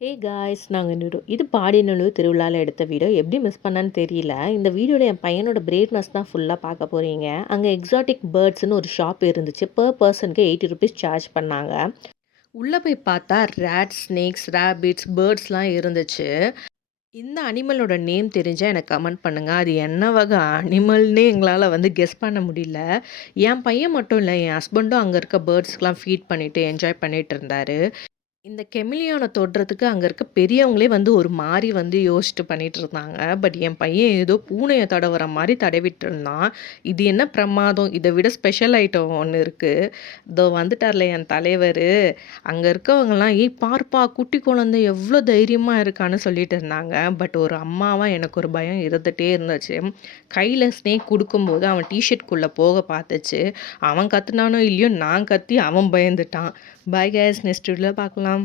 Hey guys நாங்கள் இது பாடியநல்லூர் திருவிழாவில் எடுத்த வீடியோ எப்படி மிஸ் பண்ணான்னு தெரியல. இந்த வீடியோவில் என் பையனோட பிரேட்னஸ் தான் ஃபுல்லாக பார்க்க போகிறீங்க. அங்கே எக்ஸாட்டிக் பேர்ட்ஸ்னு ஒரு ஷாப் இருந்துச்சு. பர் பர்சனுக்கு 80 ருபீஸ் சார்ஜ் பண்ணாங்க. உள்ளே போய் பார்த்தா ரேட், ஸ்னேக்ஸ், ரேபிட்ஸ், பேர்ட்ஸ்லாம் இருந்துச்சு. இந்த அனிமலோட நேம் தெரிஞ்சால் எனக்கு கமெண்ட் பண்ணுங்கள். அது என்ன வகை அனிமல்னே எங்களால் கெஸ் பண்ண முடியல. என் பையன் மட்டும் இல்லை, என் ஹஸ்பண்டும் அங்கே இருக்க பேர்ட்ஸ்க்கெலாம் ஃபீட் பண்ணிவிட்டு என்ஜாய் பண்ணிகிட்டு இருந்தார். இந்த கெமிலியானை தொடுறதுக்கு அங்க இருக்க பெரியவங்களே ஒரு மாரி யோசிச்சுட்டு பண்ணிட்டு இருந்தாங்க. பட் என் பையன் ஏதோ பூனைய தடவுற மாரி தடவிட்டு இருந்தான். இது என்ன பிரமாதம்! இத விட ஸ்பெஷல் ஐட்டம் ஒண்ணு இருக்கு. இதோ வந்துட்டார்ல என் தலைவரு. அங்க இருக்கவங்கலாம், "ஏய் பார்ப்பா குட்டி குழந்தை எவ்ளோ தைரியமா இருக்கான்னு" சொல்லிட்டு இருந்தாங்க. பட் ஒரு அம்மாவா எனக்கு ஒரு பயம் இருந்துட்டே இருந்துச்சு. கையில ஸ்னேக் குடுக்கும்போது அவன் டீ ஷர்ட்குள்ள போக பார்த்துச்சு. அவன் கத்துனானோ இல்லையோ, நான் கத்தி அவன் பயந்துட்டான். பாய் கைஸ், நெக்ஸ்ட் வீடியோல பார்க்கலாம்.